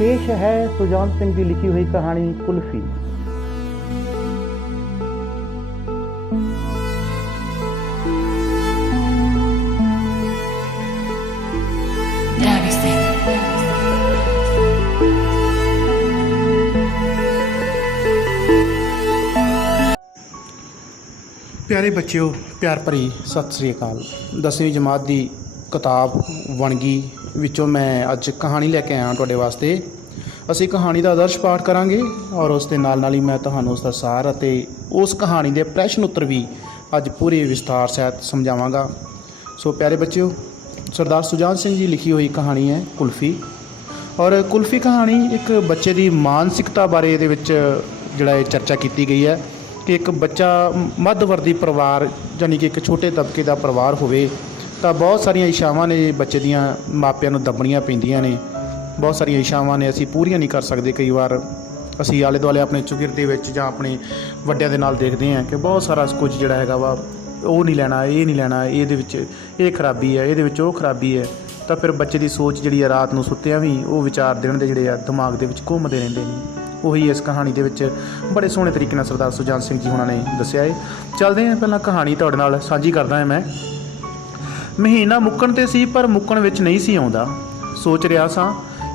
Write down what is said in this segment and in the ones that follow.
पेश है सुजान सिंह की लिखी हुई कहानी कुल्फी। प्यारे बच्चों, प्यार भरी सत श्री अकाल। 10वीं जमात की किताब वणगी विचों मैं अज कहानी लैके आया तुहाडे वास्ते। असी कहानी का आदर्श पाठ करांगे और उस दे नाल ही मैं तुहानूं उसका सार अते उस कहानी के प्रश्न उत्तर भी अज पूरे विस्तार सहित समझावांगा। सो प्यारे बच्चों, सरदार सुजान सिंह जी लिखी हुई कहानी है कुल्फी। और कुल्फी कहानी एक बच्चे की मानसिकता बारे दे विच जिहड़ा चर्चा की गई है कि एक बच्चा मध्यवर्ती परिवार यानी कि एक छोटे तबके का परिवार होवे तो बहुत सारिया इच्छावां ने बच्चे दियां मापिਆਂ ਨੂੰ दबणियां पैंदियां ने। बहुत सारिया इच्छावां ने असी पूरीआं नहीं कर सकते। कई बार असी आले दुआले अपने चौगिरदे विच जां अपने वड्डिआं दे नाल देखते हैं कि बहुत सारा कुछ जिहड़ा हैगा वा वो नहीं लैना, ये नहीं लैना, ये विच ये खराबी है, ये वो खराबी है। तो फिर बच्चे की सोच जिहड़ी रात नूं सुत्तिआं भी वो विचार दिन दे जिहड़े दिमाग दे विच घुमदे रहिंदे ने। ਉਹੀ इस कहानी के विच बड़े सोहणे तरीके नाल सरदार सुजान सिंह जी हुणां ने दस्सिआ है। चलदे हैं पहलां कहानी तुहाडे नाल साझी करदा है मैं। महीना मुक्कण ते सी पर मुक्कण विच नहीं सी आउंदा। सोच रिहा सां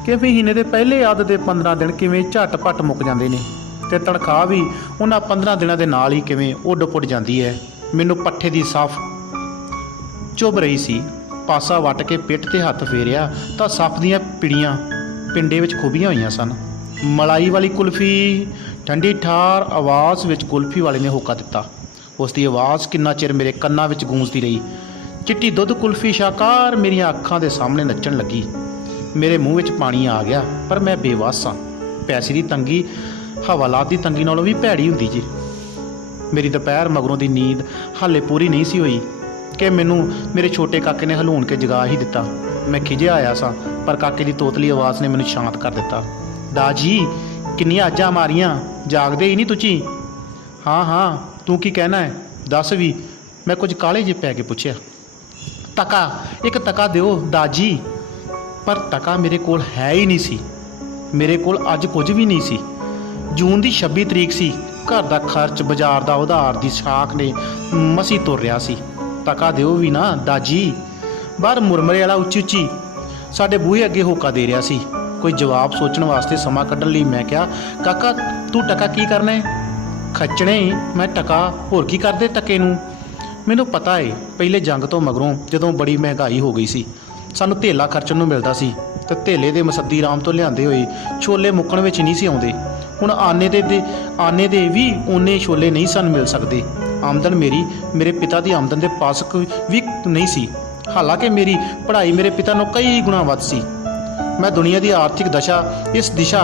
कि महीने के पहले अध दे 15 दिन किवें झट-पट मुक जांदे ने ते तनखाह भी उन्हां 15 दिनां दे नाल ही किवें उड-पुड जांदी है। मैनूं पट्ठे दी साफ चुभ रही सी। पासा वट के पिठ ते हत्थ फेरिया तां सफ दीआं पिड़ियां पिंडे विच खुबियां होईयां सन। मलाई वाली कुल्फी, ठंडी ठार आवाज़ विच कुल्फी वाले ने होका दिता। उसकी आवाज़ किन्ना चिर मेरे कन्नां विच गूंजदी रही। चिट्टी दुध कुल्फी शाकार मेरिया अखां दे सामने नच्चण लगी। मेरे मूँह विच पानी आ गया पर मैं बेवस हाँ। पैसे की तंगी हवालात की तंगी नालों भी भैड़ी हुंदी जी। मेरी दोपहर मगरों की नींद हाले पूरी नहीं सी हुई कि मैनू मेरे छोटे काके ने हलूण के जगा ही दिता। मैं खिजिया आया सा पर काके की तोतली आवाज़ ने मैनू शांत कर दिता। दाजी किन्नियां अज्जां मारियां, जागदे ही नहीं तुची? हाँ हाँ, तू की कहना है दस भी। मैं कुछ काले जे पै के पूछया। तका एक तका दिओ दाजी। पर तका मेरे कोल है ही नहीं सी। मेरे कोल अज कुछ भी नहीं सी। जून की 26 तरीक सी। घर का खर्च बाजार का उधार की शाख ने मसी तुर रहा सी। तका दिओ भी ना दाजी। बाहर मुरमरे वाला उच्ची उच्ची साडे बूहे अगे होका दे रहा सी। कोई जवाब सोचण वास्ते समा कढ़ण लई मैं कहा, काका तू टका की करना है? खच्चणे मैं टका होर की करदे टके नूं। मैनूं पता है पहले जंग तो मगरों जदों बड़ी महंगाई हो गई सी सानूं धेला खर्चण नूं मिलदा सी ते धेले दे मसद्दी राम तो लिआंदे होए छोले मुक्कण विच नहीं सी आउंदे। हुण आने दे भी उन्ने छोले नहीं सन मिल सकदे। आमदन मेरे पिता की आमदन दे पासक भी नहीं सी। हालांकि मेरी पढ़ाई मेरे पिता नूं कई गुणा वध सी। मैं दुनिया की आर्थिक दशा इस दिशा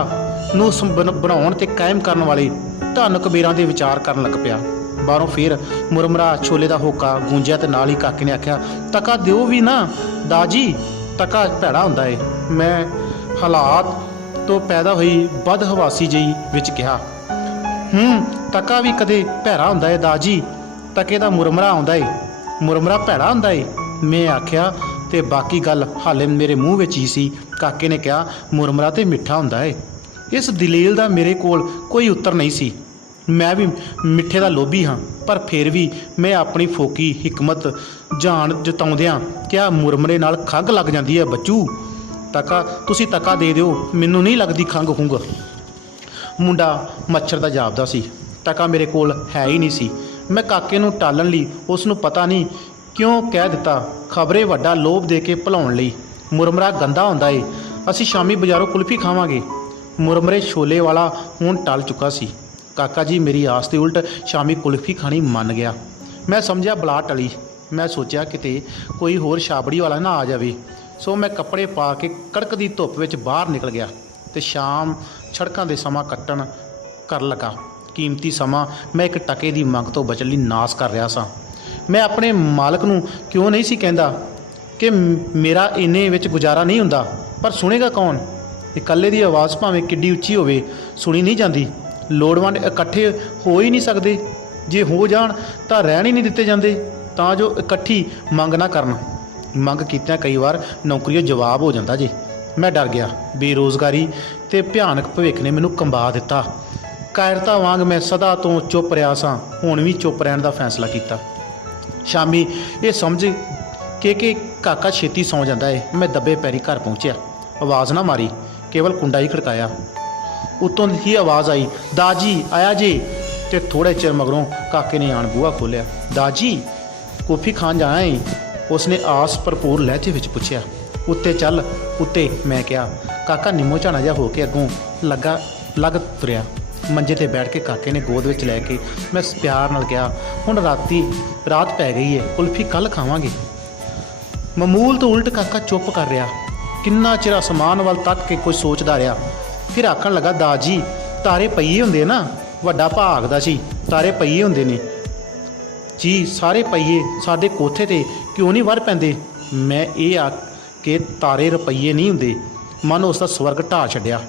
नूं बनाउण ते कायम करन वाले धन कबीरां दे विचार करन लग पिया। बाहरों फिर मुरमरा छोले का होका गूंजिया ते नाल ही काके ने आख्या, तका दिओ भी ना दाजी। तका भैड़ा हुंदा है। मैं हालात तो पैदा हुई बदहवासी जही विच कहा, तका भी कदे भैड़ा हुंदा है दाजी। तके दा मुरमरा आउंदा है। मुरमरा भैड़ा हुंदा है? मैं आख्या ते बाकी गल हाले मेरे मूँह विच ही सी। काके ने कहा, मुरमरा ते मिठा हुंदा है। इस दलील का मेरे कोल कोई उत्तर नहीं सी। मैं भी मिठे का लोभी हाँ पर फिर भी मैं अपनी फोकी हिकमत जान जताउंदियां क्या मुरमरे नाल खंघ लग जाती है बच्चू। तका तुसी तका दे दिओ, मैनू नहीं लगती खंघ खुंघ। मुंडा मच्छर का जापदा सी। टका मेरे कोल है ही नहीं सी। मैं काके नूं टालण लई उसनूं पता नहीं क्यों कह दिता, खबरे वड्डा लोभ दे के भुलाउण लई। मुरमरा गंदा हुंदा है, असीं शामी बाजारों कुल्फी खावांगे। मुरमरे छोले वाला हुण टल चुका सी। काका जी मेरी आस के उल्ट शामी कुल्फी खानी मन गया। मैं समझिया बला टली। मैं सोचा किते कोई होर छाबड़ी वाला ना आ जाए। सो मैं कपड़े पा के कड़कदी धुप विच बाहर निकल गया तो शाम सड़कों के समा कट्टण कर लगा। कीमती समा मैं एक टके की मंग तो बचण लई नाश कर रहा सा। मैं अपने मालक नूं क्यों नहीं सी कहंदा कि मेरा इन्ने विच गुजारा नहीं हुंदा, पर सुनेगा कौन? इकल्ले की आवाज़ भावें किड्डी उच्ची होवे सुनी नहीं जाती। लोड़वंद इकट्ठे हो ही नहीं सकते। जे हो जाण तां रहण ही नहीं दिते जांदे तां जो इकट्ठी मंग ना करन। मंग कीतिआं कई बार नौकरीओ जवाब हो जाता जे। ਮੈਂ ਡਰ ਗਿਆ। ਬੇਰੁਜ਼ਗਾਰੀ ਤੇ ਭਿਆਨਕ ਭਵਿੱਖ ਨੇ ਮੈਨੂੰ ਕੰਬਾ ਦਿੱਤਾ। ਕਾਇਰਤਾ ਵਾਂਗ ਮੈਂ ਸਦਾ ਤੋਂ ਚੁੱਪ ਰਿਹਾ ਸਾਂ। ਹੁਣ ਵੀ ਚੁੱਪ ਰਹਿਣ ਦਾ ਫੈਸਲਾ ਕੀਤਾ। ਸ਼ਾਮੀ ਇਹ ਸਮਝ ਕਿ ਕਾਕਾ ਛੇਤੀ ਸੌਂ ਜਾਂਦਾ ਏ, ਮੈਂ ਦੱਬੇ ਪੈਰੀ ਘਰ ਪਹੁੰਚਿਆ। ਆਵਾਜ਼ ਨਾ ਮਾਰੀ, ਕੇਵਲ ਕੁੰਡਾ ਹੀ ਖੜਕਾਇਆ। ਉੱਤੋਂ ਦੀ ਆਵਾਜ਼ ਆਈ, ਦਾਜੀ ਆਇਆ ਜੀ। ਤੇ ਥੋੜੇ ਚਿਰ ਮਗਰੋਂ ਕਾਕੇ ਨੇ ਆਣ ਬੂਹਾ ਖੋਲ੍ਹਿਆ। ਦਾਜੀ ਕੌਫੀ ਖਾਣ ਜਾਣਾ ਏ? ਉਸਨੇ ਆਸ ਭਰਪੂਰ ਲਹਿਜੇ ਵਿੱਚ ਪੁੱਛਿਆ। ਉੱਤੇ ਚੱਲ ਉੱਤੇ, ਮੈਂ ਕਿਹਾ। ਕਾਕਾ ਨਿੰਮੋ ਝਾਣਾ ਜਿਹਾ ਹੋ ਕੇ ਅੱਗੋਂ ਲੱਗ ਤੁਰਿਆ। ਮੰਜੇ ਤੇ ਬੈਠ ਕੇ ਕਾਕੇ ਨੇ ਗੋਦ ਵਿੱਚ ਲੈ ਕੇ ਮੈਂ ਪਿਆਰ ਨਾਲ ਕਿਹਾ, ਹੁਣ ਰਾਤ ਪੈ ਗਈ ਏ, ਕੁਲਫੀ ਕੱਲ੍ਹ ਖਾਵਾਂਗੇ। ਮਾਮੂਲ ਤੋਂ ਉਲਟ ਕਾਕਾ ਚੁੱਪ ਕਰ ਰਿਹਾ। ਕਿੰਨਾ ਚਿਰ ਅਸਮਾਨ ਵੱਲ ਤੱਕ ਕੇ ਕੁਝ ਸੋਚਦਾ ਰਿਹਾ। ਫਿਰ ਆਖਣ ਲੱਗਾ, ਦਾਜੀ ਤਾਰੇ ਪਈਏ ਹੁੰਦੇ ਨਾ, ਵੱਡਾ ਭਾਗ ਦਾ ਸੀ, ਤਾਰੇ ਪਈਏ ਹੁੰਦੇ ਨੇ ਜੀ, ਸਾਰੇ ਪਈਏ ਸਾਡੇ ਕੋਠੇ ਤੇ ਕਿਉਂ ਨਹੀਂ ਵਰ ਪੈਂਦੇ? ਮੈਂ ਇਹ ਆਖ ਕੇ ਤਾਰੇ ਰੁਪਈਏ ਨਹੀਂ ਹੁੰਦੇ, ਮਨ ਉਸ ਦਾ ਸਵਰਗ ਢਾਹ ਛੱਡਿਆ।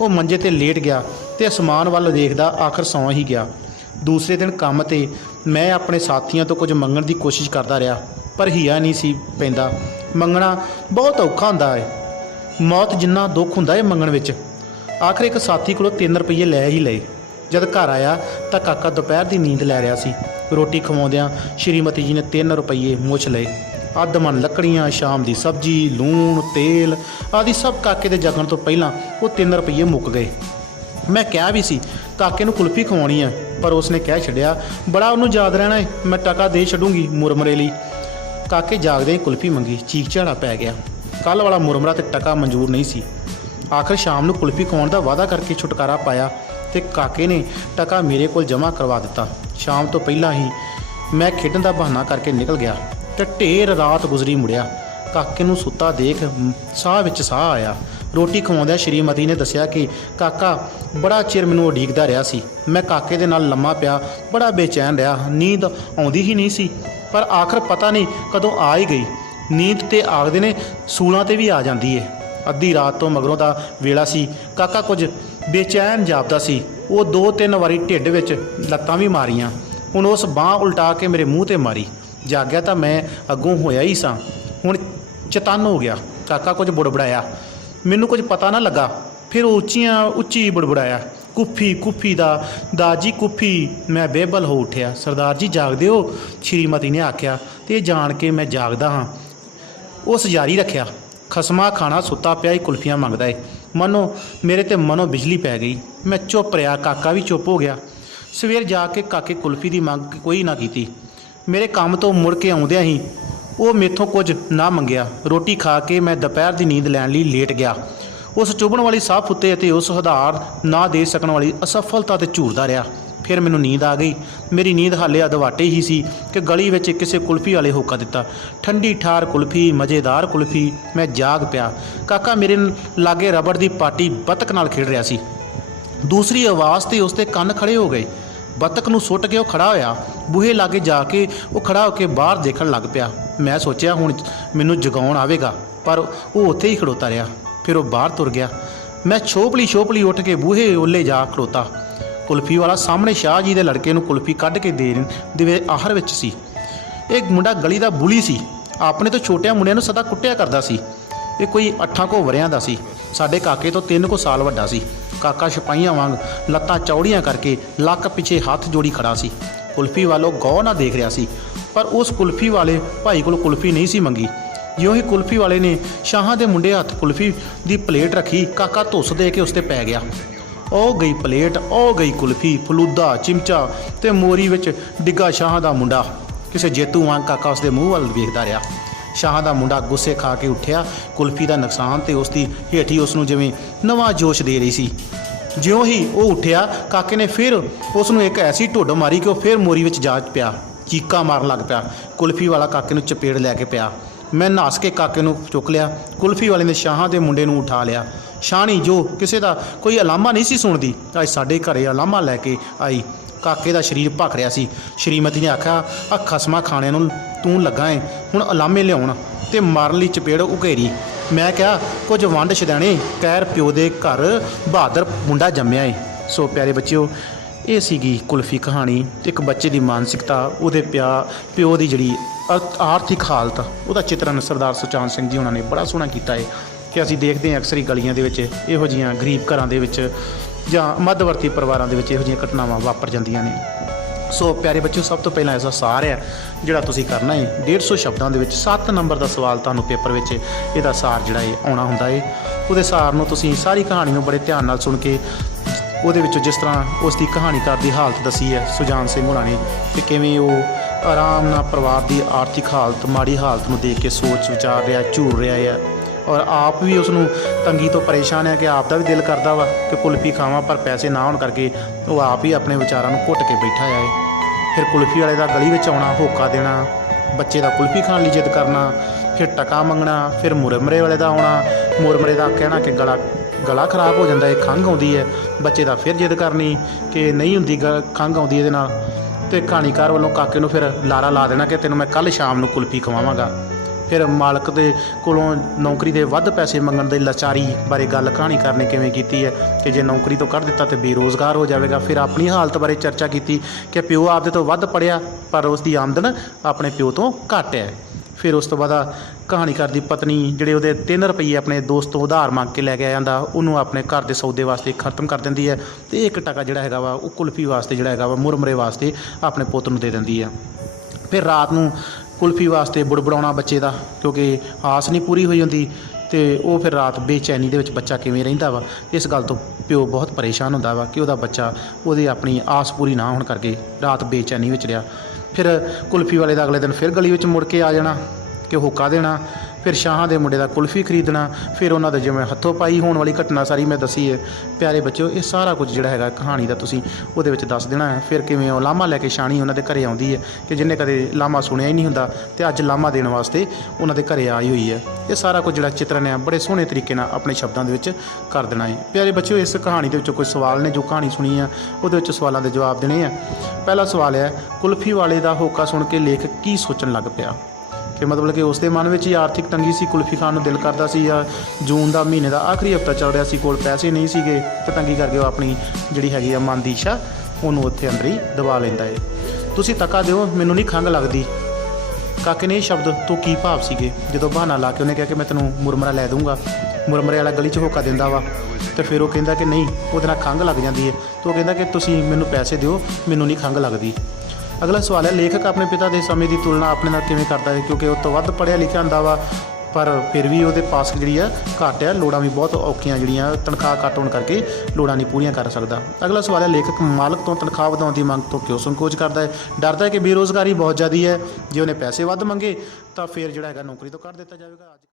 ਉਹ ਮੰਜੇ ਤੇ ਲੇਟ ਗਿਆ ਤੇ ਅਸਮਾਨ ਵੱਲ ਦੇਖਦਾ ਆਖਰ ਸੌਂ ਹੀ ਗਿਆ। ਦੂਸਰੇ ਦਿਨ ਕੰਮ ਤੇ ਮੈਂ ਆਪਣੇ ਸਾਥੀਆਂ ਤੋਂ ਕੁਝ ਮੰਗਣ ਦੀ ਕੋਸ਼ਿਸ਼ ਕਰਦਾ ਰਿਹਾ, ਪਰ ਹੀਆ ਨਹੀਂ ਸੀ ਪੈਂਦਾ। ਮੰਗਣਾ ਬਹੁਤ ਔਖਾ ਹੁੰਦਾ ਹੈ। ਮੌਤ ਜਿੰਨਾ ਦੁੱਖ ਹੁੰਦਾ ਹੈ ਮੰਗਣ ਵਿੱਚ। ਆਖਰ ਇੱਕ ਸਾਥੀ ਕੋਲੋਂ 3 ਰੁਪਈਏ ਲੈ ਹੀ ਲਏ। ਜਦ ਘਰ ਆਇਆ ਤਾਂ ਕਾਕਾ ਦੁਪਹਿਰ ਦੀ ਨੀਂਦ ਲੈ ਰਿਹਾ ਸੀ। ਰੋਟੀ ਖਵਾਉਂਦਿਆਂ ਸ਼੍ਰੀਮਤੀ ਜੀ ਨੇ 3 ਰੁਪਈਏ ਮੁੱਚ ਲਏ। ਅੱਧ ਮਣ ਲੱਕੜੀਆਂ, ਸ਼ਾਮ ਦੀ ਸਬਜ਼ੀ, ਲੂਣ, ਤੇਲ ਆਦਿ ਸਭ ਕਾਕੇ ਦੇ ਜਗਣ ਤੋਂ ਪਹਿਲਾਂ ਉਹ 3 ਰੁਪਈਏ ਮੁੱਕ ਗਏ। ਮੈਂ ਕਿਹਾ ਵੀ ਸੀ ਕਾਕੇ ਨੂੰ ਕੁਲਫੀ ਖਵਾਉਣੀ ਹੈ, ਪਰ ਉਸਨੇ ਕਹਿ ਛੱਡਿਆ, ਬੜਾ ਉਹਨੂੰ ਯਾਦ ਰਹਿਣਾ ਹੈ, ਮੈਂ ਟਕਾ ਦੇ ਛੱਡੂੰਗੀ ਮੁਰਮਰੇ ਲਈ। ਕਾਕੇ ਜਾਗਦੇ ਹੀ ਕੁਲਫੀ ਮੰਗੀ। ਚੀਕ ਝਾੜਾ ਪੈ ਗਿਆ। ਕੱਲ੍ਹ ਵਾਲਾ ਮੁਰਮਰਾ ਤੇ ਟਕਾ ਮਨਜ਼ੂਰ ਨਹੀਂ ਸੀ। ਆਖਰ ਸ਼ਾਮ ਨੂੰ ਕੁਲਫੀ ਖਵਾਉਣ ਦਾ ਵਾਅਦਾ ਕਰਕੇ ਛੁਟਕਾਰਾ ਪਾਇਆ ਤੇ ਕਾਕੇ ਨੇ ਟਕਾ ਮੇਰੇ ਕੋਲ ਜਮ੍ਹਾਂ ਕਰਵਾ ਦਿੱਤਾ। ਸ਼ਾਮ ਤੋਂ ਪਹਿਲਾਂ ਹੀ ਮੈਂ ਖੇਡਣ ਦਾ ਬਹਾਨਾ ਕਰਕੇ ਨਿਕਲ ਗਿਆ ਤੇ ਢੇਰ ਰਾਤ ਗੁਜ਼ਰੀ ਮੁੜਿਆ। ਕਾਕੇ ਨੂੰ ਸੁੱਤਾ ਦੇਖ ਸਾਹ ਵਿੱਚ ਸਾਹ ਆਇਆ। ਰੋਟੀ ਖਵਾਉਂਦਿਆਂ ਸ਼੍ਰੀਮਤੀ ਨੇ ਦੱਸਿਆ ਕਿ ਕਾਕਾ ਬੜਾ ਚਿਰ ਮੈਨੂੰ ਉਡੀਕਦਾ ਰਿਹਾ ਸੀ। ਮੈਂ ਕਾਕੇ ਦੇ ਨਾਲ ਲੰਮਾ ਪਿਆ, ਬੜਾ ਬੇਚੈਨ ਰਿਹਾ। ਨੀਂਦ ਆਉਂਦੀ ਹੀ ਨਹੀਂ ਸੀ, ਪਰ ਆਖਰ ਪਤਾ ਨਹੀਂ ਕਦੋਂ ਆ ਹੀ ਗਈ। ਨੀਂਦ ਤੇ ਆਖਦੇ ਨੇ ਸੂਲਾਂ ਤੇ ਵੀ ਆ ਜਾਂਦੀ ਏ। ਅੱਧੀ ਰਾਤ ਤੋਂ ਮਗਰੋਂ ਦਾ ਵੇਲਾ ਸੀ। ਕਾਕਾ ਕੁਝ ਬੇਚੈਨ ਜਾਪਦਾ ਸੀ। ਉਹ 2-3 ਵਾਰੀ ਢਿੱਡ ਵਿੱਚ ਲੱਤਾਂ ਵੀ ਮਾਰੀਆਂ। ਹੁਣ ਉਸ ਬਾਂਹ ਉਲਟਾ ਕੇ ਮੇਰੇ ਮੂੰਹ ਤੇ ਮਾਰੀ। ਜਾਗਿਆ ਤਾਂ ਮੈਂ ਅੱਗੋਂ ਹੋਇਆ ਹੀ ਸਾਂ। ਹੁਣ ਚਤੰਨ ਹੋ ਗਿਆ। ਕਾਕਾ ਕੁਝ ਬੁੜਬੜਾਇਆ, ਮੈਨੂੰ ਕੁਝ ਪਤਾ ਨਾ ਲੱਗਾ। ਫਿਰ ਉੱਚੀ ਬੁੜਬੜਾਇਆ, ਕੁੱਫੀ ਕੁੱਫੀ ਦਾਜੀ ਕੁੱਫੀ। ਮੈਂ ਬੇਬਲ ਹੋ ਉੱਠਿਆ। ਸਰਦਾਰ ਜੀ ਜਾਗਦੇ ਹੋ? ਸ਼੍ਰੀਮਤੀ ਨੇ ਆਖਿਆ ਤੇ ਇਹ ਜਾਣ ਕੇ ਮੈਂ ਜਾਗਦਾ ਹਾਂ। ਉਸ ਜਾਰੀ ਰੱਖਿਆ, ਖਸਮਾ ਖਾਣਾ ਸੁੱਤਾ ਪਿਆ ਹੀ ਕੁਲਫੀਆਂ ਮੰਗਦਾ ਏ। ਮੇਰੇ ਤੇ ਮਨੋਂ ਬਿਜਲੀ ਪੈ ਗਈ। ਮੈਂ ਚੁੱਪ ਰਿਹਾ। ਕਾਕਾ ਵੀ ਚੁੱਪ ਹੋ ਗਿਆ। ਸਵੇਰ ਜਾ ਕੇ ਕਾਕੇ ਕੁਲਫੀ ਦੀ ਮੰਗ ਕੋਈ ਨਾ ਕੀਤੀ। ਮੇਰੇ ਕੰਮ ਤੋਂ ਮੁੜ ਕੇ ਆਉਂਦਿਆਂ ਹੀ ਉਹ ਮੇਥੋਂ ਕੁਝ ਨਾ ਮੰਗਿਆ। ਰੋਟੀ ਖਾ ਕੇ ਮੈਂ ਦੁਪਹਿਰ ਦੀ ਨੀਂਦ ਲੈਣ ਲਈ ਲੇਟ ਗਿਆ। ਉਸ ਚੁਭਣ ਵਾਲੀ ਸਾਹ ਫੁੱਤੇ ਅਤੇ ਉਸ ਉਧਾਰ ਨਾ ਦੇ ਸਕਣ ਵਾਲੀ ਅਸਫਲਤਾ ਤੇ ਝੂਰਦਾ ਰਿਹਾ। ਫਿਰ ਮੈਨੂੰ ਨੀਂਦ ਆ ਗਈ। ਮੇਰੀ ਨੀਂਦ ਹਾਲੇ ਅਧਵਾਟੇ ਹੀ ਸੀ ਕਿ ਗਲੀ ਵਿੱਚ ਕਿਸੇ ਕੁਲਫੀ ਵਾਲੇ ਹੋਕਾ ਦਿੱਤਾ। ਠੰਡੀ ਠਾਰ ਕੁਲਫੀ, ਮਜ਼ੇਦਾਰ ਕੁਲਫੀ। ਮੈਂ ਜਾਗ ਪਿਆ। ਕਾਕਾ ਮੇਰੇ ਲਾਗੇ ਰਬੜ ਦੀ ਪਾਟੀ ਬੱਤਕ ਨਾਲ ਖੇਡ ਰਿਹਾ ਸੀ। ਦੂਸਰੀ ਆਵਾਜ਼ ਤੇ ਉਸ ਦੇ ਕੰਨ ਖੜੇ ਹੋ ਗਏ। ਬੱਤਕ ਨੂੰ ਸੁੱਟ ਕੇ ਉਹ ਖੜਾ ਹੋਇਆ। ਬੂਹੇ ਲਾਗੇ ਜਾ ਕੇ ਉਹ ਖੜਾ ਹੋ ਕੇ ਬਾਹਰ ਦੇਖਣ ਲੱਗ ਪਿਆ। ਮੈਂ ਸੋਚਿਆ ਹੁਣ ਮੈਨੂੰ ਜਗਾਉਣ ਆਵੇਗਾ, ਪਰ ਉਹ ਉੱਥੇ ਹੀ ਖੜੋਤਾ ਰਿਹਾ। ਫਿਰ ਉਹ ਬਾਹਰ ਤੁਰ ਗਿਆ। ਮੈਂ ਛੋਪਲੀ ਉੱਠ ਕੇ ਬੂਹੇ ਓਲੇ ਜਾ ਖੜੋਤਾ। ਕੁਲਫੀ ਵਾਲਾ ਸਾਹਮਣੇ ਸ਼ਾਹ ਜੀ ਦੇ ਲੜਕੇ ਨੂੰ ਕੁਲਫੀ ਕੱਢ ਕੇ ਦੇ ਆਹਰ ਵਿੱਚ ਸੀ। ਇਹ ਮੁੰਡਾ ਗਲੀ ਦਾ ਬੁਲੀ ਸੀ। ਆਪਣੇ ਤੋਂ ਛੋਟਿਆਂ ਮੁੰਡਿਆਂ ਨੂੰ ਸਦਾ ਕੁੱਟਿਆ ਕਰਦਾ ਸੀ। ਇਹ ਕੋਈ 8 ਕੁ ਵਰਿਆਂ ਦਾ ਸੀ। ਸਾਡੇ ਕਾਕੇ ਤੋਂ 3 ਕੁ ਸਾਲ ਵੱਡਾ ਸੀ। ਕਾਕਾ ਸਿਪਾਹੀਆਂ ਵਾਂਗ ਲੱਤਾਂ ਚੌੜੀਆਂ ਕਰਕੇ ਲੱਕ ਪਿੱਛੇ ਹੱਥ ਜੋੜੀ ਖੜਾ ਸੀ। ਕੁਲਫੀ ਵਾਲੋਂ ਗੌਰ ਨਾਲ ਦੇਖ ਰਿਹਾ ਸੀ, ਪਰ ਉਸ ਕੁਲਫੀ ਵਾਲੇ ਭਾਈ ਕੋਲ ਕੁਲਫੀ ਨਹੀਂ ਸੀ ਮੰਗੀ। ਜਿਉਂ ਹੀ ਕੁਲਫੀ ਵਾਲੇ ਨੇ ਸ਼ਾਹਾਂ ਦੇ ਮੁੰਡੇ ਹੱਥ ਕੁਲਫੀ ਦੀ ਪਲੇਟ ਰੱਖੀ, ਕਾਕਾ ਧੁੱਸ ਦੇ ਕੇ ਉਸ 'ਤੇ ਪੈ ਗਿਆ। ਉਹ ਗਈ ਪਲੇਟ, ਉਹ ਗਈ ਕੁਲਫੀ, ਫਲੂਦਾ, ਚਿਮਚਾ ਤੇ ਮੋਰੀ ਵਿੱਚ ਡਿੱਗਾ ਸ਼ਾਹਾਂ ਦਾ ਮੁੰਡਾ। ਕਿਸੇ ਜੇਤੂ ਵਾਂਗ ਕਾਕਾ ਉਸ ਦੇ ਮੂੰਹ ਵੱਲ ਵੇਖਦਾ ਰਿਹਾ। ਸ਼ਾਹਾਂ ਦਾ ਮੁੰਡਾ ਗੁੱਸੇ ਖਾ ਕੇ ਉੱਠਿਆ। ਕੁਲਫੀ ਦਾ ਨੁਕਸਾਨ ਤੇ ਉਸ ਦੀ ਹੇਠੀ ਉਸ ਨੂੰ ਜਿਵੇਂ ਨਵਾਂ ਜੋਸ਼ ਦੇ ਰਹੀ ਸੀ। ਜਿਉਂ ਹੀ ਉਹ ਉੱਠਿਆ, ਕਾਕੇ ਨੇ ਫਿਰ ਉਸ ਨੂੰ ਇੱਕ ਐਸੀ ਢੁੱਡ ਮਾਰੀ ਕਿ ਉਹ ਫਿਰ ਮੋਰੀ ਵਿੱਚ ਜਾ ਪਿਆ। ਚੀਕਾਂ ਮਾਰਨ ਲੱਗ ਪਿਆ। ਕੁਲਫੀ ਵਾਲਾ ਕਾਕੇ ਨੂੰ ਚਪੇੜ ਲੈ ਕੇ ਪਿਆ। ਮੈਂ ਨੱਸ ਕੇ ਕਾਕੇ ਨੂੰ ਚੁੱਕ ਲਿਆ। ਕੁਲਫੀ ਵਾਲੇ ਨੇ ਸ਼ਾਹਾਂ ਦੇ ਮੁੰਡੇ ਨੂੰ ਉਠਾ ਲਿਆ। ਸ਼ਾਹਣੀ ਜੋ ਕਿਸੇ ਦਾ ਕੋਈ ਅਲਾਮਾ ਨਹੀਂ ਸੀ ਸੁਣਦੀ, ਅੱਜ ਸਾਡੇ ਘਰੇ ਅਲਾਮਾ ਲੈ ਕੇ ਆਈ। ਕਾਕੇ ਦਾ ਸਰੀਰ ਭਖ ਰਿਹਾ ਸੀ। ਸ਼੍ਰੀਮਤੀ ਨੇ ਆਖਿਆ, ਆ ਖਸਮਾ ਖਾਣੇ ਨੂੰ ਤੂੰ ਲੱਗਾ ਏ, ਹੁਣ ਅਲਾਮੇ ਲਿਆਉਣ ਤੇ ਮਾਰਨ ਲਈ ਚਪੇੜ ਉਘੇਰੀ। ਮੈਂ ਕਿਹਾ, ਕੁਝ ਵੰਡ ਛਦੈਣੇ ਕਹਿਰ ਪਿਓ ਦੇ ਘਰ ਬਹਾਦਰ ਮੁੰਡਾ ਜੰਮਿਆ ਏ। ਸੋ ਪਿਆਰੇ ਬੱਚਿਓ, ਇਹ ਸੀਗੀ ਕੁਲਫੀ ਕਹਾਣੀ। ਇੱਕ ਬੱਚੇ ਦੀ ਮਾਨਸਿਕਤਾ, ਉਹਦੇ ਪਿਓ ਦੀ ਜਿਹੜੀ ਆਰਥਿਕ ਹਾਲਤ, ਉਹਦਾ ਚਿੱਤਰਨ ਸਰਦਾਰ ਸੁਚਾਨ ਸਿੰਘ ਜੀ ਉਹਨਾਂ ਨੇ ਬੜਾ ਸੋਹਣਾ ਕੀਤਾ ਹੈ। ਕਿ ਅਸੀਂ ਦੇਖਦੇ ਹਾਂ ਅਕਸਰ ਹੀ ਗਲੀਆਂ ਦੇ ਵਿੱਚ ਇਹੋ ਜਿਹੀਆਂ ਗਰੀਬ ਘਰਾਂ ਦੇ ਵਿੱਚ ਜਾਂ ਮੱਧਵਰਤੀ ਪਰਿਵਾਰਾਂ ਦੇ ਵਿੱਚ ਇਹੋ ਜਿਹੀਆਂ ਘਟਨਾਵਾਂ ਵਾਪਰ ਜਾਂਦੀਆਂ ਨੇ। ਸੋ ਪਿਆਰੇ ਬੱਚਿਓ, ਸਭ ਤੋਂ ਪਹਿਲਾਂ ਐਸਾ ਸਾਰ ਹੈ ਜਿਹੜਾ ਤੁਸੀਂ ਕਰਨਾ ਹੈ 150 ਸ਼ਬਦਾਂ ਦੇ ਵਿੱਚ 7 ਨੰਬਰ ਦਾ ਸਵਾਲ ਤੁਹਾਨੂੰ ਪੇਪਰ ਵਿੱਚ ਇਹਦਾ ਸਾਰ ਜਿਹੜਾ ਹੈ ਆਉਣਾ ਹੁੰਦਾ ਹੈ। ਉਹਦੇ ਸਾਰ ਨੂੰ ਤੁਸੀਂ ਸਾਰੀ ਕਹਾਣੀ ਨੂੰ ਬੜੇ ਧਿਆਨ ਨਾਲ ਸੁਣ ਕੇ ਉਹਦੇ ਵਿੱਚੋਂ ਜਿਸ ਤਰ੍ਹਾਂ ਉਸ ਦੀ ਕਹਾਣੀਕਾਰ ਦੀ ਹਾਲਤ ਦੱਸੀ ਹੈ ਸੁਜਾਨ ਸਿੰਘ ਹੋਣਾ ਨੇ ਕਿ ਕਿਵੇਂ ਉਹ ਆਰਾਮ ਨਾਲ ਪਰਿਵਾਰ ਦੀ ਆਰਥਿਕ ਹਾਲਤ ਮਾੜੀ ਹਾਲਤ ਨੂੰ ਦੇਖ ਕੇ ਸੋਚ ਵਿਚਾਰ ਰਿਹਾ, ਝੂਰ ਰਿਹਾ ਹੈ ਔਰ ਆਪ ਵੀ ਉਸ ਨੂੰ ਤੰਗੀ ਤੋਂ ਪਰੇਸ਼ਾਨ ਹੈ ਕਿ ਆਪ ਦਾ ਵੀ ਦਿਲ ਕਰਦਾ ਵਾ ਕਿ ਕੁਲਫੀ ਖਾਵਾਂ, ਪਰ ਪੈਸੇ ਨਾ ਹੋਣ ਕਰਕੇ ਉਹ ਆਪ ਹੀ ਆਪਣੇ ਵਿਚਾਰਾਂ ਨੂੰ ਘੁੱਟ ਕੇ ਬੈਠਾ ਹੈ। ਫਿਰ ਕੁਲਫੀ ਵਾਲੇ ਦਾ ਗਲੀ ਵਿੱਚ ਆਉਣਾ, ਹੋਕਾ ਦੇਣਾ, ਬੱਚੇ ਦਾ ਕੁਲਫੀ ਖਾਣ ਲਈ ਜਿੱਦ ਕਰਨਾ, ਫਿਰ ਟਕਾ ਮੰਗਣਾ, ਫਿਰ ਮੁਰਮਰੇ ਵਾਲੇ ਦਾ ਆਉਣਾ, ਮੁਰਮਰੇ ਦਾ ਕਹਿਣਾ ਕਿ ਗਲਾ ਖਰਾਬ ਹੋ ਜਾਂਦਾ ਹੈ, ਖੰਘ ਆਉਂਦੀ ਹੈ, ਬੱਚੇ ਦਾ ਫਿਰ ਜਿੱਦ ਕਰਨੀ ਕਿ ਨਹੀਂ ਹੁੰਦੀ ਖੰਘ ਆਉਂਦੀ ਇਹਦੇ ਨਾਲ, ਅਤੇ ਕਹਾਣੀਕਾਰ ਵੱਲੋਂ ਕਾਕੇ ਨੂੰ ਫਿਰ ਲਾਰਾ ਲਾ ਦੇਣਾ ਕਿ ਤੈਨੂੰ ਮੈਂ ਕੱਲ੍ਹ ਸ਼ਾਮ ਨੂੰ ਕੁਲਫੀ ਖਵਾਵਾਂਗਾ। ਫਿਰ ਮਾਲਕ ਦੇ ਕੋਲੋਂ ਨੌਕਰੀ ਦੇ ਵੱਧ ਪੈਸੇ ਮੰਗਣ ਦੀ ਲਾਚਾਰੀ ਬਾਰੇ ਗੱਲ ਕਹਾਣੀਕਾਰ ਨੇ ਕਿਵੇਂ ਕੀਤੀ ਹੈ ਕਿ ਜੇ ਨੌਕਰੀ ਤੋਂ ਕੱਢ ਦਿੱਤਾ ਤਾਂ ਬੇਰੁਜ਼ਗਾਰ ਹੋ ਜਾਵੇਗਾ। ਫਿਰ ਆਪਣੀ ਹਾਲਤ ਬਾਰੇ ਚਰਚਾ ਕੀਤੀ ਕਿ ਪਿਓ ਆਪਦੇ ਤੋਂ ਵੱਧ ਪੜ੍ਹਿਆ ਪਰ ਉਸ ਦੀ ਆਮਦਨ ਆਪਣੇ ਪਿਓ ਤੋਂ ਘੱਟ ਹੈ। ਫਿਰ ਉਸ ਤੋਂ ਬਾਅਦ ਕਹਾਣੀਕਾਰ ਦੀ ਪਤਨੀ ਜਿਹੜੇ ਉਹਦੇ 3 ਰੁਪਈਏ ਆਪਣੇ ਦੋਸਤ ਤੋਂ ਉਧਾਰ ਮੰਗ ਕੇ ਲੈ ਕੇ ਆ ਜਾਂਦਾ, ਉਹਨੂੰ ਆਪਣੇ ਘਰ ਦੇ ਸੌਦੇ ਵਾਸਤੇ ਖਤਮ ਕਰ ਦਿੰਦੀ ਹੈ ਅਤੇ 1 ਟਕਾ ਜਿਹੜਾ ਹੈਗਾ ਵਾ ਉਹ ਕੁਲਫੀ ਵਾਸਤੇ ਜਿਹੜਾ ਹੈਗਾ ਵਾ ਮੁਰਮਰੇ ਵਾਸਤੇ ਆਪਣੇ ਪੁੱਤ ਨੂੰ ਦੇ ਦਿੰਦੀ ਹੈ। ਫਿਰ ਰਾਤ ਨੂੰ ਕੁਲਫੀ ਵਾਸਤੇ ਬੁੜਬੜਾਉਣਾ ਬੱਚੇ ਦਾ, ਕਿਉਂਕਿ ਆਸ ਨਹੀਂ ਪੂਰੀ ਹੋਈ ਹੁੰਦੀ, ਅਤੇ ਉਹ ਫਿਰ ਰਾਤ ਬੇਚੈਨੀ ਦੇ ਵਿੱਚ ਬੱਚਾ ਕਿਵੇਂ ਰਹਿੰਦਾ ਵਾ। ਇਸ ਗੱਲ ਤੋਂ ਪਿਓ ਬਹੁਤ ਪਰੇਸ਼ਾਨ ਹੁੰਦਾ ਵਾ ਕਿ ਉਹਦਾ ਬੱਚਾ ਉਹਦੀ ਆਪਣੀ ਆਸ ਪੂਰੀ ਨਾ ਹੋਣ ਕਰਕੇ ਰਾਤ ਬੇਚੈਨੀ ਵਿੱਚ ਰਿਹਾ। ਫਿਰ ਕੁਲਫੀ ਵਾਲੇ ਦਾ ਅਗਲੇ ਦਿਨ ਫਿਰ ਗਲੀ ਵਿੱਚ ਮੁੜ ਕੇ ਆ ਜਾਣਾ ਕਿ ਹੋਕਾ ਦੇਣਾ, ਫਿਰ ਸ਼ਾਹਾਂ ਦੇ ਮੁੰਡੇ ਦਾ ਕੁਲਫੀ ਖਰੀਦਣਾ, ਫਿਰ ਉਹਨਾਂ ਦੇ ਜਿਵੇਂ ਹੱਥੋਂ ਪਾਈ ਹੋਣ ਵਾਲੀ ਘਟਨਾ ਸਾਰੀ ਮੈਂ ਦੱਸੀ ਹੈ। ਪਿਆਰੇ ਬੱਚਿਓ, ਇਹ ਸਾਰਾ ਕੁਝ ਜਿਹੜਾ ਹੈਗਾ ਕਹਾਣੀ ਦਾ ਤੁਸੀਂ ਉਹਦੇ ਵਿੱਚ ਦੱਸ ਦੇਣਾ ਹੈ। ਫਿਰ ਕਿਵੇਂ ਉਹ ਲਾਮਾ ਲੈ ਕੇ ਸ਼ਾਣੀ ਉਹਨਾਂ ਦੇ ਘਰੇ ਆਉਂਦੀ ਹੈ ਕਿ ਜਿਹਨੇ ਕਦੇ ਲਾਮਾ ਸੁਣਿਆ ਹੀ ਨਹੀਂ ਹੁੰਦਾ ਅਤੇ ਅੱਜ ਲਾਮਾ ਦੇਣ ਵਾਸਤੇ ਉਹਨਾਂ ਦੇ ਘਰੇ ਆਈ ਹੋਈ ਹੈ। ਇਹ ਸਾਰਾ ਕੁਝ ਜਿਹੜਾ ਚਿੱਤਰਨ ਹੈ ਬੜੇ ਸੋਹਣੇ ਤਰੀਕੇ ਨਾਲ ਆਪਣੇ ਸ਼ਬਦਾਂ ਦੇ ਵਿੱਚ ਕਰ ਦੇਣਾ ਹੈ। ਪਿਆਰੇ ਬੱਚਿਓ, ਇਸ ਕਹਾਣੀ ਦੇ ਵਿੱਚੋਂ ਕੁਝ ਸਵਾਲ ਨੇ ਜੋ ਕਹਾਣੀ ਸੁਣੀ ਆ ਉਹਦੇ ਵਿੱਚ ਸਵਾਲਾਂ ਦੇ ਜਵਾਬ ਦੇਣੇ ਆ। ਪਹਿਲਾ ਸਵਾਲ ਹੈ, ਕੁਲਫੀ ਵਾਲੇ ਦਾ ਹੋਕਾ ਸੁਣ ਕੇ ਲੇਖਕ ਕੀ ਸੋਚਣ ਲੱਗ ਪਿਆ? ਕਿ ਮਤਲਬ ਕਿ ਉਸ ਦੇ ਮਨ ਵਿੱਚ ਹੀ ਆਰਥਿਕ ਤੰਗੀ ਸੀ, ਕੁਲਫੀ ਖਾਣ ਨੂੰ ਦਿਲ ਕਰਦਾ ਸੀ, ਜਾਂ ਜੂਨ ਦਾ ਮਹੀਨੇ ਦਾ ਆਖਰੀ ਹਫ਼ਤਾ ਚੱਲ ਰਿਹਾ ਸੀ, ਕੋਲ ਪੈਸੇ ਨਹੀਂ ਸੀਗੇ ਅਤੇ ਤੰਗੀ ਕਰਕੇ ਉਹ ਆਪਣੀ ਜਿਹੜੀ ਹੈਗੀ ਆ ਮਨ ਦੀ ਇੱਛਾ ਉਹਨੂੰ ਉੱਥੇ ਅੰਦਰ ਹੀ ਦਬਾ ਲੈਂਦਾ ਹੈ। ਤੁਸੀਂ ਤੱਕਾ ਦਿਓ, ਮੈਨੂੰ ਨਹੀਂ ਖੰਘ ਲੱਗਦੀ। ਕਾਕੇ ਨੇ ਇਹ ਸ਼ਬਦ ਤੋਂ ਕੀ ਭਾਵ ਸੀਗੇ? ਜਦੋਂ ਬਹਾਨਾ ਲਾ ਕੇ ਉਹਨੇ ਕਿਹਾ ਕਿ ਮੈਂ ਤੈਨੂੰ ਮੁਰਮਰਾ ਲੈ ਦੂੰਗਾ, ਮੁਰਮਰੇ ਵਾਲਾ ਗਲੀ 'ਚ ਹੋਕਾ ਦਿੰਦਾ ਵਾ ਅਤੇ ਫਿਰ ਉਹ ਕਹਿੰਦਾ ਕਿ ਨਹੀਂ, ਉਹਦੇ ਨਾਲ ਖੰਘ ਲੱਗ ਜਾਂਦੀ ਹੈ। ਤਾਂ ਉਹ ਕਹਿੰਦਾ ਕਿ ਤੁਸੀਂ ਮੈਨੂੰ ਪੈਸੇ ਦਿਓ, ਮੈਨੂੰ ਨਹੀਂ ਖੰਘ ਲੱਗਦੀ। ਅਗਲਾ ਸਵਾਲ ਹੈ, ਲੇਖਕ ਆਪਣੇ ਪਿਤਾ ਦੇ ਸਮੇਂ ਦੀ ਤੁਲਨਾ ਆਪਣੇ ਨਾਲ ਕਿਵੇਂ ਕਰਦਾ ਹੈ? ਕਿਉਂਕਿ ਉਹ ਤੋਂ ਵੱਧ ਪੜ੍ਹਿਆ ਲਿਖਿਆ ਹੁੰਦਾ ਵਾ ਪਰ ਫਿਰ ਵੀ ਉਹਦੇ ਪਾਸ ਜਿਹੜੀ ਆ ਘੱਟ ਆ, ਲੋੜਾਂ ਵੀ ਬਹੁਤ ਔਖੀਆਂ ਜਿਹੜੀਆਂ, ਤਨਖਾਹ ਘੱਟ ਹੋਣ ਕਰਕੇ ਲੋੜਾਂ ਨਹੀਂ ਪੂਰੀਆਂ ਕਰ ਸਕਦਾ। ਅਗਲਾ ਸਵਾਲ ਹੈ, ਲੇਖਕ ਮਾਲਕ ਤੋਂ ਤਨਖਾਹ ਵਧਾਉਣ ਦੀ ਮੰਗ ਤੋਂ ਕਿਉਂ ਸੰਕੋਚ ਕਰਦਾ ਹੈ? ਡਰਦਾ ਹੈ ਕਿ ਬੇਰੁਜ਼ਗਾਰੀ ਬਹੁਤ ਜ਼ਿਆਦਾ ਹੈ, ਜੇ ਉਹਨੇ ਪੈਸੇ ਵੱਧ ਮੰਗੇ ਤਾਂ ਫਿਰ ਜਿਹੜਾ ਹੈਗਾ ਨੌਕਰੀ ਤੋਂ ਕੱਢ ਦਿੱਤਾ ਜਾਵੇਗਾ।